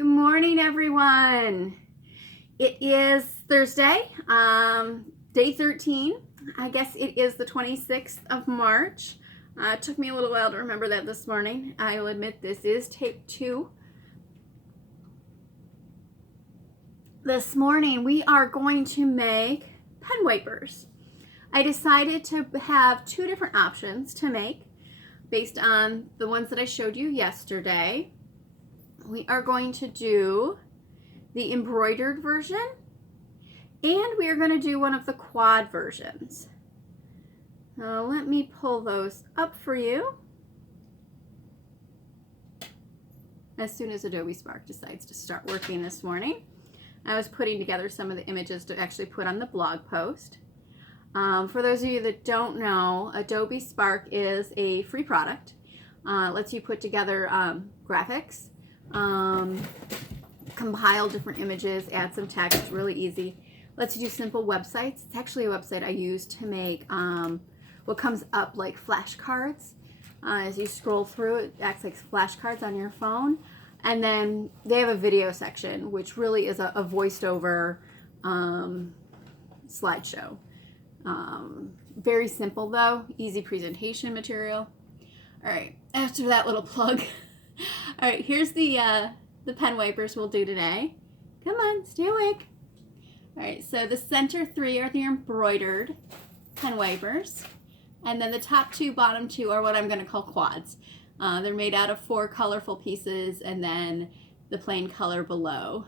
Good morning, everyone. It is Thursday, day 13. I guess it is the 26th of March. It took me a little while to remember that this morning. I will admit this is take 2. This morning we are going to make pen wipers. I decided to have 2 different options to make based on the ones that I showed you yesterday. We are going to do the embroidered version, and we are going to do one of the quad versions. Let me pull those up for you as soon as Adobe Spark decides to start working this morning. I was putting together some of the images to actually put on the blog post. For those of you that don't know, Adobe Spark is a free product. It lets you put together graphics, compile different images, add some text. It's really easy. Lets you do simple websites. It's actually a website I use to make what comes up like flashcards. As you scroll through, it acts like flashcards on your phone. And then they have a video section, which really is a voiced over slideshow. Very simple though, easy presentation material. All right, after that little plug. All right, here's the pen wipers we'll do today. Come on, stay awake. All right, so the center 3 are the embroidered pen wipers, and then the top 2, bottom 2 are what I'm going to call quads. They're made out of 4 colorful pieces and then the plain color below.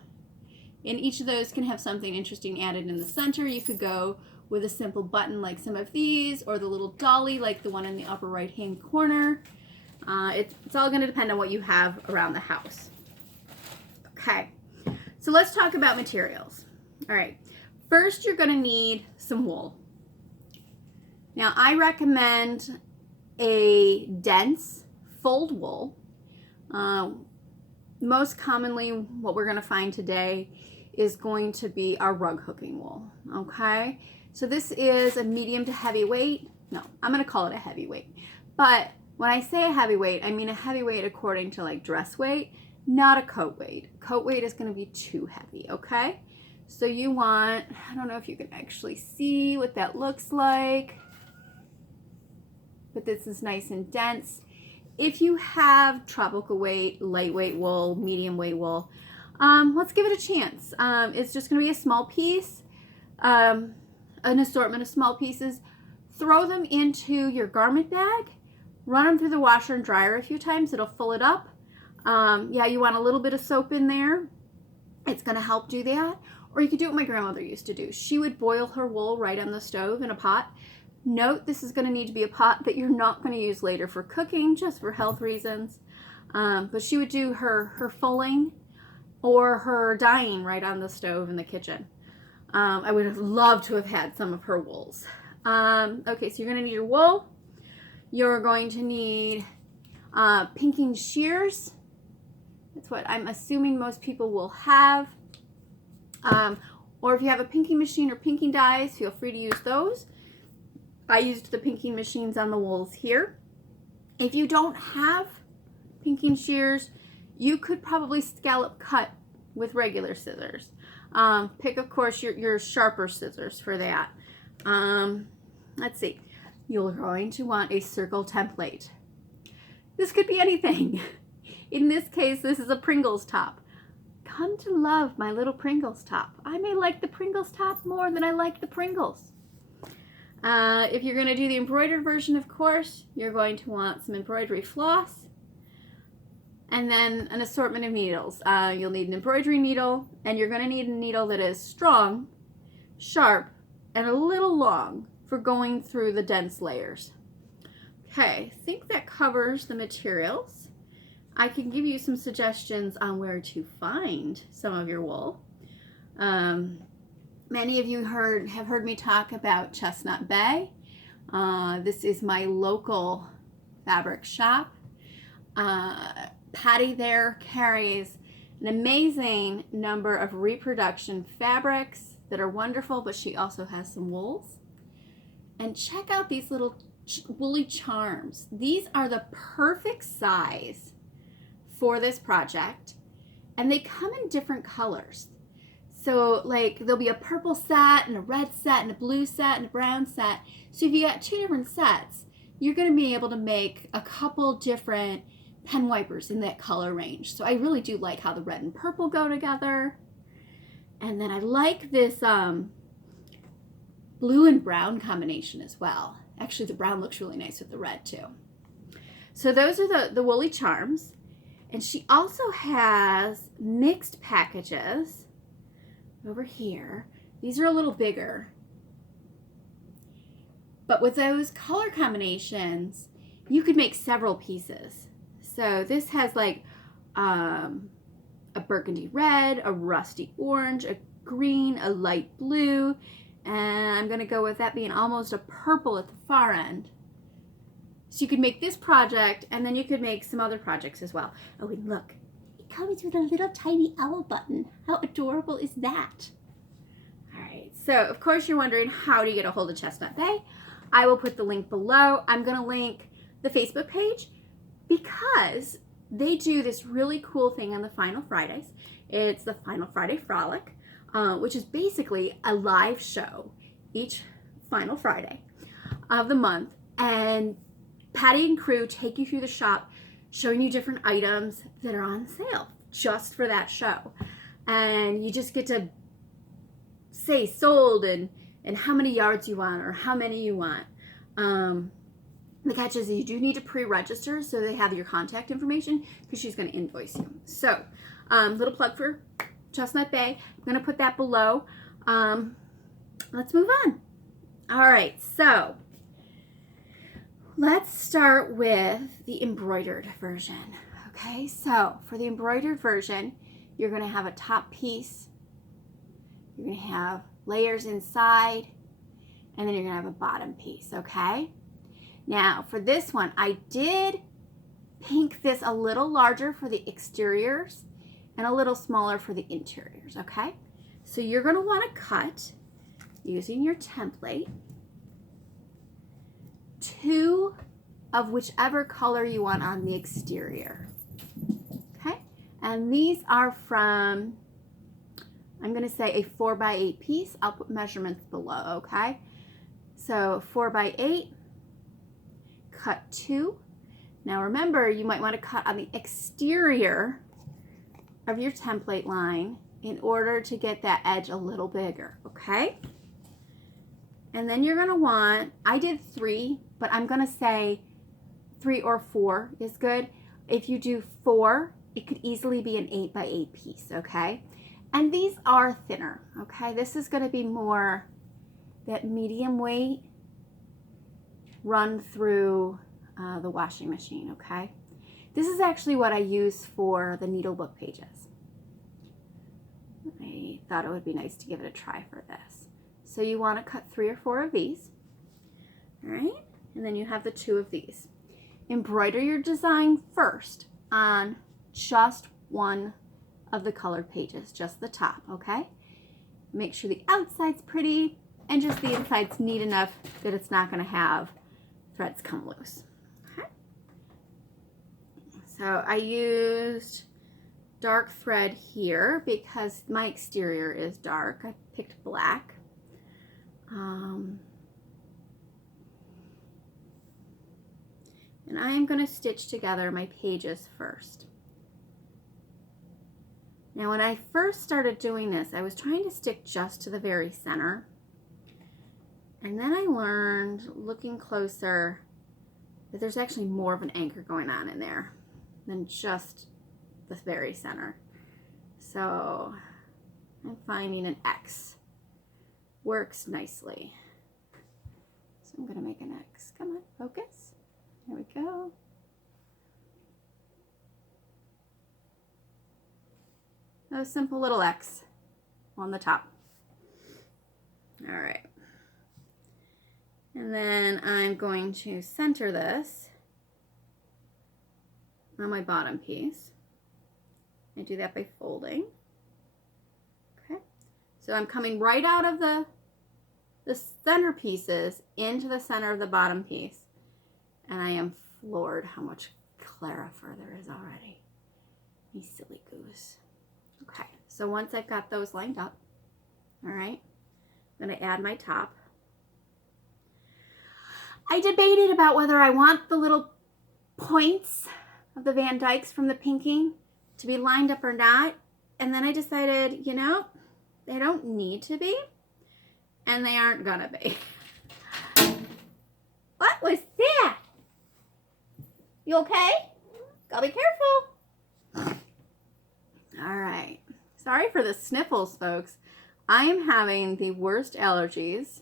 And each of those can have something interesting added in the center. You could go with a simple button like some of these, or the little dolly like the one in the upper right hand corner. It's all going to depend on what you have around the house. Okay, so let's talk about materials. All right, first you're going to need some wool. Now I recommend a dense fulled wool. Most commonly what we're going to find today is going to be our rug hooking wool. Okay, so this is a medium to heavy weight. No, I'm going to call it a heavy weight, but when I say a heavy weight, I mean a heavy weight according to like dress weight, not a coat weight. Coat weight is going to be too heavy, okay? So you want, I don't know if you can actually see what that looks like, but this is nice and dense. If you have tropical weight, lightweight wool, medium weight wool, let's give it a chance. It's just going to be a small piece, an assortment of small pieces. Throw them into your garment bag. Run them through the washer and dryer a few times. It'll fill it up. Yeah, you want a little bit of soap in there. It's going to help do that. Or you could do what my grandmother used to do. She would boil her wool right on the stove in a pot. Note, this is going to need to be a pot that you're not going to use later for cooking, just for health reasons. But she would do her fulling or her dyeing right on the stove in the kitchen. I would have loved to have had some of her wools. Okay, so you're going to need your wool. You're going to need pinking shears. That's what I'm assuming most people will have. Or if you have a pinking machine or pinking dies, feel free to use those. I used the pinking machines on the wools here. If you don't have pinking shears, you could probably scallop cut with regular scissors. Pick, of course, your sharper scissors for that. Let's see. You're going to want a circle template. This could be anything. In this case, this is a Pringles top. Come to love my little Pringles top. I may like the Pringles top more than I like the Pringles. If you're going to do the embroidered version, of course, you're going to want some embroidery floss and then an assortment of needles. You'll need an embroidery needle, and you're going to need a needle that is strong, sharp, and a little long for going through the dense layers. Okay, I think that covers the materials. I can give you some suggestions on where to find some of your wool. Many of you have heard me talk about Chestnut Bay. This is my local fabric shop. Patty there carries an amazing number of reproduction fabrics that are wonderful, but she also has some wools. And check out these little woolly charms. These are the perfect size for this project. and they come in different colors. So like there'll be a purple set and a red set and a blue set and a brown set. So if you got 2 different sets, you're going to be able to make a couple different pen wipers in that color range. So I really do like how the red and purple go together. And then I like this blue and brown combination as well. Actually, the brown looks really nice with the red too. So those are the Woolly Charms. And she also has mixed packages over here. These are a little bigger. But with those color combinations, you could make several pieces. So this has like a burgundy red, a rusty orange, a green, a light blue, and I'm going to go with that being almost a purple at the far end. So you could make this project, and then you could make some other projects as well. Oh, and look, it comes with a little tiny owl button. How adorable is that? All right, so of course you're wondering, how do you get a hold of Chestnut Bay? I will put the link below. I'm going to link the Facebook page because they do this really cool thing on the Final Fridays. It's the Final Friday Frolic, which is basically a live show each Final Friday of the month. And Patty and crew take you through the shop, showing you different items that are on sale just for that show. And you just get to say sold and how many yards you want or how many you want. The catch is you do need to pre-register so they have your contact information because she's going to invoice you. So, little plug for Chestnut Bay. I'm going to put that below. Let's move on. All right, so let's start with the embroidered version. Okay, so for the embroidered version, you're going to have a top piece. You're going to have layers inside, and then you're going to have a bottom piece, okay? Now, for this one, I did pink this a little larger for the exteriors and a little smaller for the interiors, okay? So you're going to want to cut, using your template, 2 of whichever color you want on the exterior, okay? And these are from, I'm going to say a 4x8 piece. I'll put measurements below, okay? So 4x8. Cut 2. Now remember, you might want to cut on the exterior of your template line in order to get that edge a little bigger, okay? And then you're going to want, I did 3, but I'm going to say 3 or 4 is good. If you do 4, it could easily be an 8x8 piece, okay? And these are thinner, okay? This is going to be more that medium weight run through the washing machine, okay? This is actually what I use for the needlebook pages. I thought it would be nice to give it a try for this. So you want to cut 3 or 4 of these, all right? And then you have the 2 of these. Embroider your design first on just one of the colored pages, just the top, okay? Make sure the outside's pretty and just the inside's neat enough that it's not going to have threads come loose. Okay. So I used dark thread here because my exterior is dark. I picked black. And I am going to stitch together my pages first. Now when I first started doing this, I was trying to stick just to the very center. And then I learned, looking closer, that there's actually more of an anchor going on in there than just the very center. So I'm finding an X works nicely. So I'm going to make an X. Come on, focus. There we go. A simple little X on the top. All right. And then I'm going to center this on my bottom piece. I do that by folding. Okay. So I'm coming right out of the center pieces into the center of the bottom piece. And I am floored how much clarifier there is already. You silly goose. So once I've got those lined up, all right, I'm going to add my top. I debated about whether I want the little points of the Van Dykes from the pinking to be lined up or not. And then I decided, you know, they don't need to be, and they aren't gonna be. What was that? You okay? Gotta be careful. All right. Sorry for the sniffles, folks. I am having the worst allergies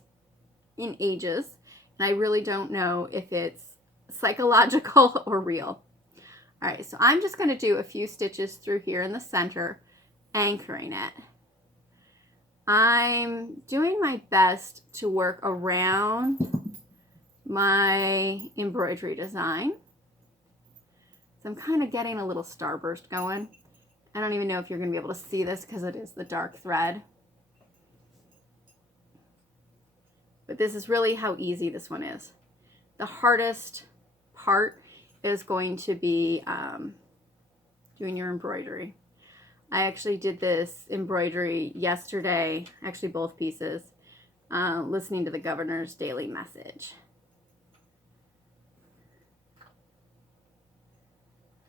in ages, and I really don't know if it's psychological or real. All right, so I'm just gonna do a few stitches through here in the center, anchoring it. I'm doing my best to work around my embroidery design. So I'm kind of getting a little starburst going. I don't even know if you're going to be able to see this because it is the dark thread. But this is really how easy this one is. The hardest part is going to be doing your embroidery. I actually did this embroidery yesterday, actually both pieces, listening to the governor's daily message.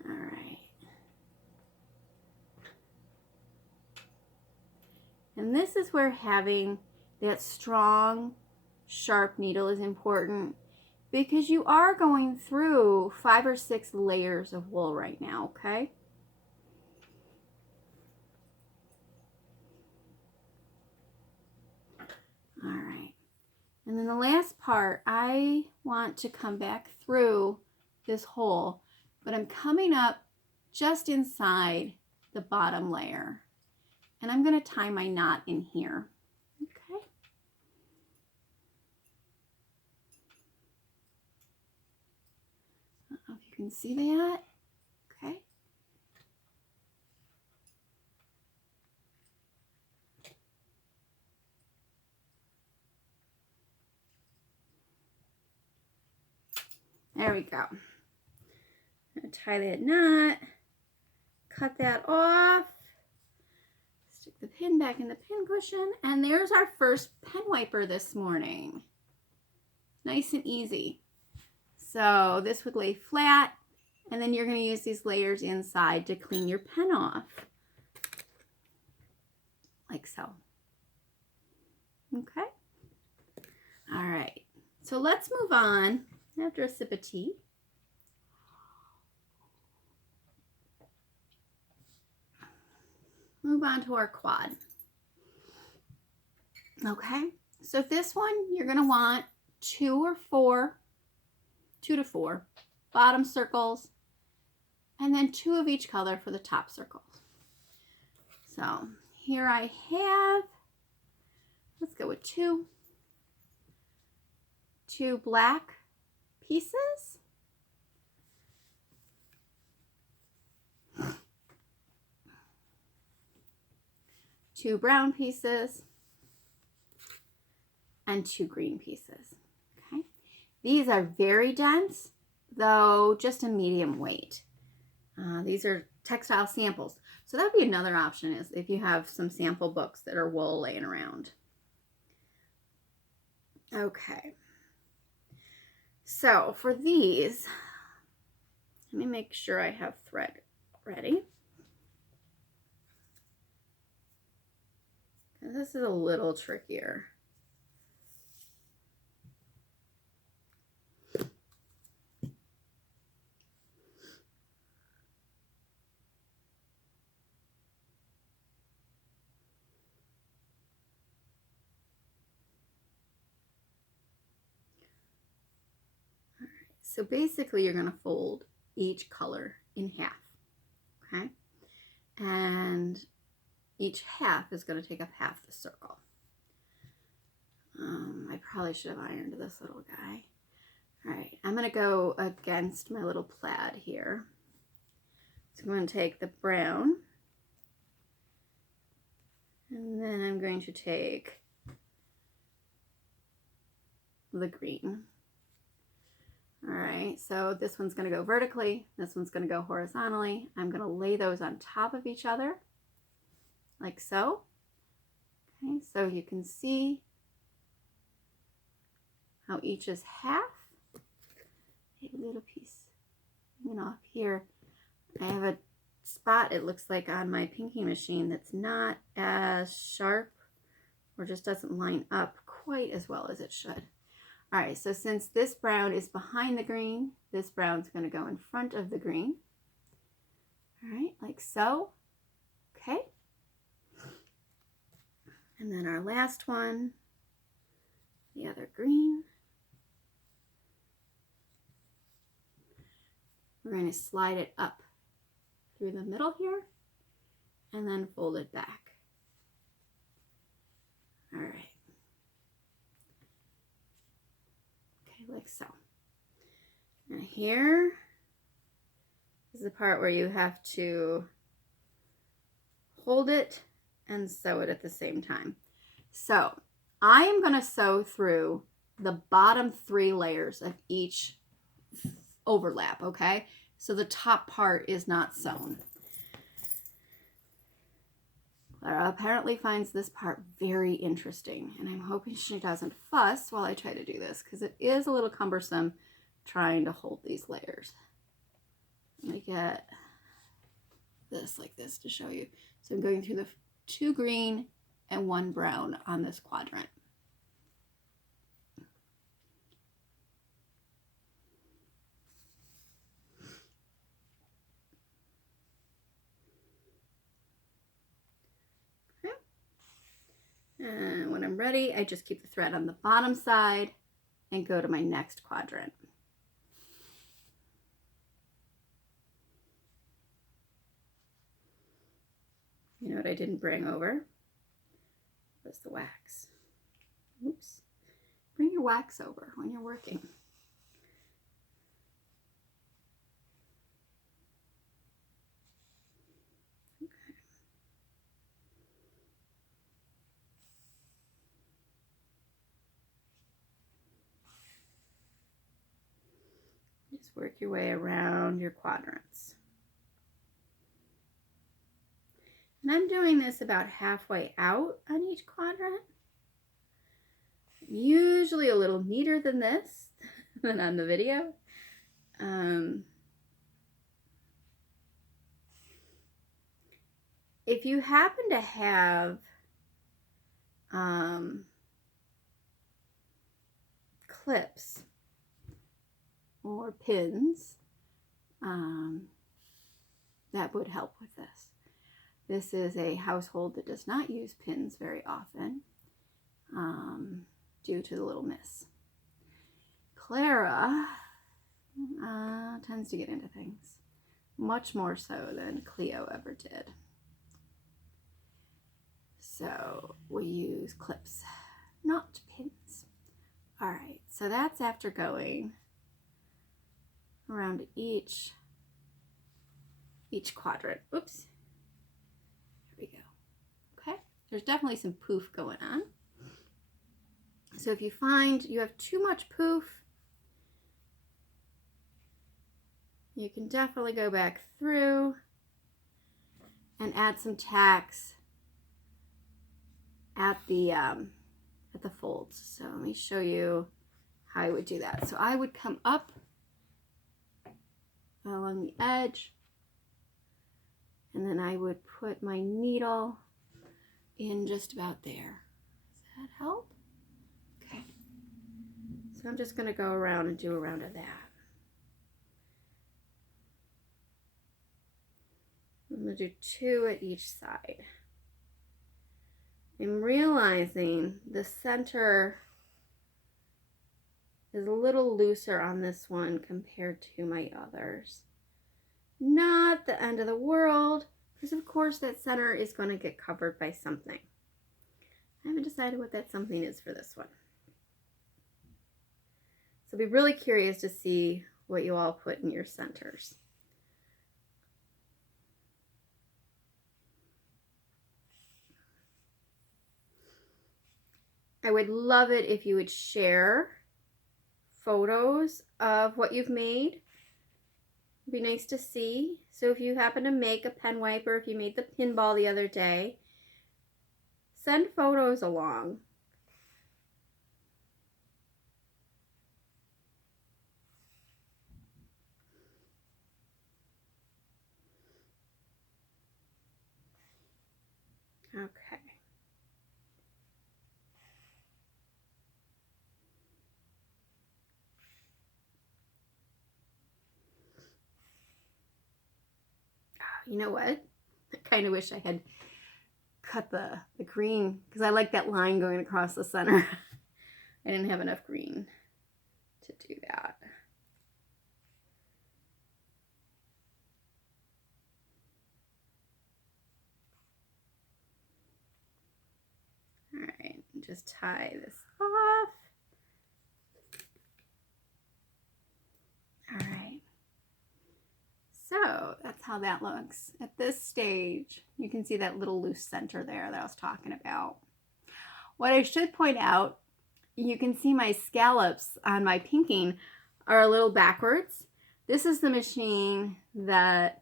All right. And this is where having that strong, sharp needle is important, because you are going through 5 or 6 layers of wool right now, okay? All right. And then the last part, I want to come back through this hole, but I'm coming up just inside the bottom layer. And I'm going to tie my knot in here. Okay. I don't know if you can see that. Okay. There we go. I'm going to tie that knot, cut that off, stick the pin back in the pin cushion, and there's our first pen wiper this morning. Nice and easy. So this would lay flat, and then you're going to use these layers inside to clean your pen off. Like so. Okay. All right. So let's move on after a sip of tea. Move on to our quad. Okay. So this one, you're going to want 2 to 4 bottom circles, and then 2 of each color for the top circles. So here I have, let's go with 2 black pieces. Two brown pieces and 2 green pieces. Okay, these are very dense, though just a medium weight. These are textile samples, so that would be another option, is if you have some sample books that are wool laying around. Okay, so for these, let me make sure I have thread ready. This is a little trickier. So basically you're going to fold each color in half, okay? And each half is going to take up half the circle. I probably should have ironed this little guy. All right, I'm going to go against my little plaid here. So I'm going to take the brown, and then I'm going to take the green. All right, so this one's going to go vertically, this one's going to go horizontally. I'm going to lay those on top of each other. like so. Okay, so you can see how each is half. A little piece, off here. I have a spot, it looks like, on my pinking machine that's not as sharp or just doesn't line up quite as well as it should. All right, so since this brown is behind the green, this brown's going to go in front of the green. All right, like so. Okay. And then our last one, the other green. We're going to slide it up through the middle here and then fold it back. All right. Okay, like so. Now here is the part where you have to hold it and sew it at the same time. So I am going to sew through the bottom 3 layers of each overlap, okay? So the top part is not sewn. Clara apparently finds this part very interesting, and I'm hoping she doesn't fuss while I try to do this, because it is a little cumbersome trying to hold these layers. Let me get this like this to show you. So I'm going through the 2 green and 1 brown on this quadrant. Okay. And when I'm ready, I just keep the thread on the bottom side and go to my next quadrant. You know what I didn't bring over? Was the wax. Oops. Bring your wax over when you're working. Okay. Just work your way around your quadrants. And I'm doing this about halfway out on each quadrant. Usually a little neater than this, than on the video. If you happen to have clips or pins, that would help with this. This is a household that does not use pins very often due to the little miss. Clara tends to get into things, much more so than Cleo ever did. So we use clips, not pins. All right, so that's after going around each quadrant. Oops. Here we go. Okay, there's definitely some poof going on. So if you find you have too much poof, you can definitely go back through and add some tacks at the folds. So let me show you how I would do that. So I would come up along the edge, and then I would put my needle in just about there. Does that help? Okay. So I'm just going to go around and do a round of that. I'm going to do 2 at each side. I'm realizing the center is a little looser on this one compared to my others. Not the end of the world, because of course that center is going to get covered by something. I haven't decided what that something is for this one. So I'll be really curious to see what you all put in your centers. I would love it if you would share photos of what you've made. It'd be nice to see. So if you happen to make a pen wiper, if you made the pinball the other day, Send photos along. Okay. You know what? I kind of wish I had cut the green because I like that line going across the center. I didn't have enough green to do that. All right, just tie this off. All right. So that's how that looks. At this stage, you can see that little loose center there that I was talking about. What I should point out, you can see my scallops on my pinking are a little backwards. This is the machine that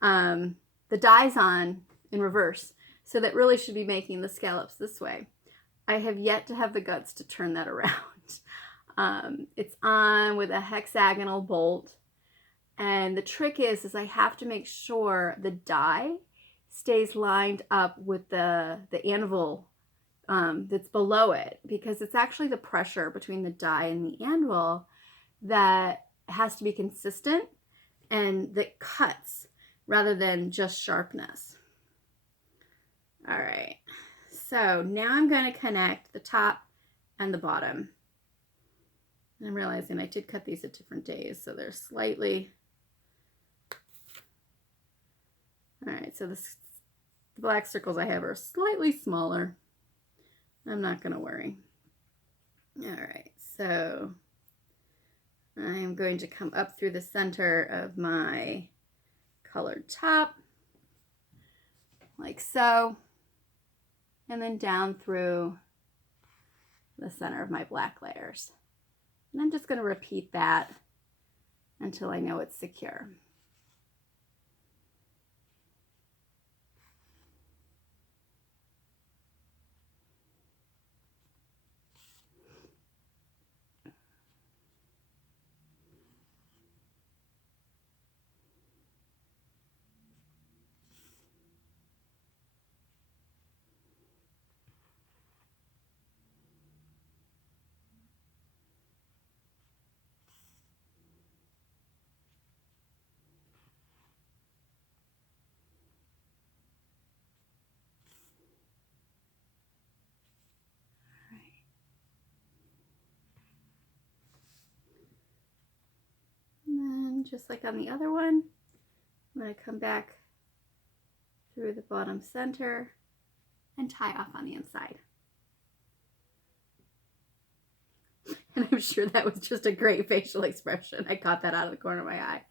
the dye's on in reverse. So that really should be making the scallops this way. I have yet to have the guts to turn that around. It's on with a hexagonal bolt. And the trick is I have to make sure the dye stays lined up with the anvil that's below it, because it's actually the pressure between the dye and the anvil that has to be consistent and that cuts rather than just sharpness. All right, so now I'm going to connect the top and the bottom. And I'm realizing I did cut these at different days, so they're slightly... All right, so the black circles I have are slightly smaller. I'm not going to worry. All right, so I'm going to come up through the center of my colored top, like so, and then down through the center of my black layers. And I'm just going to repeat that until I know it's secure. Just like on the other one, I'm going to come back through the bottom center and tie off on the inside. And I'm sure that was just a great facial expression. I caught that out of the corner of my eye.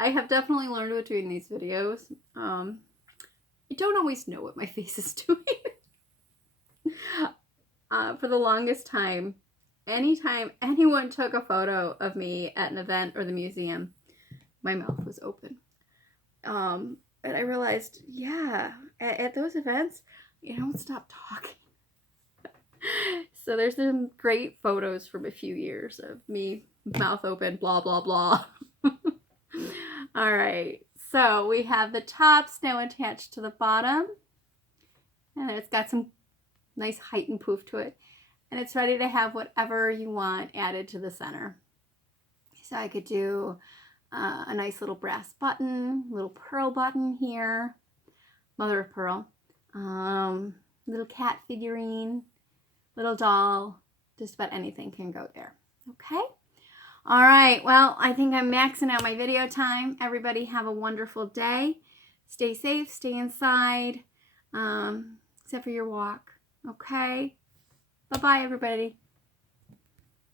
I have definitely learned what doing these videos. I don't always know what my face is doing. For the longest time, anytime anyone took a photo of me at an event or the museum, my mouth was open. And I realized, yeah, at those events, you don't stop talking. So there's some great photos from a few years of me, mouth open, blah, blah, blah. All right, so we have the tops now attached to the bottom. And it's got some nice height and poof to it. And it's ready to have whatever you want added to the center. So I could do a nice little brass button, little pearl button here, mother of pearl, little cat figurine, little doll, just about anything can go there. Okay? All right, well, I think I'm maxing out my video time. Everybody have a wonderful day. Stay safe, stay inside, except for your walk. Okay? Bye-bye, everybody.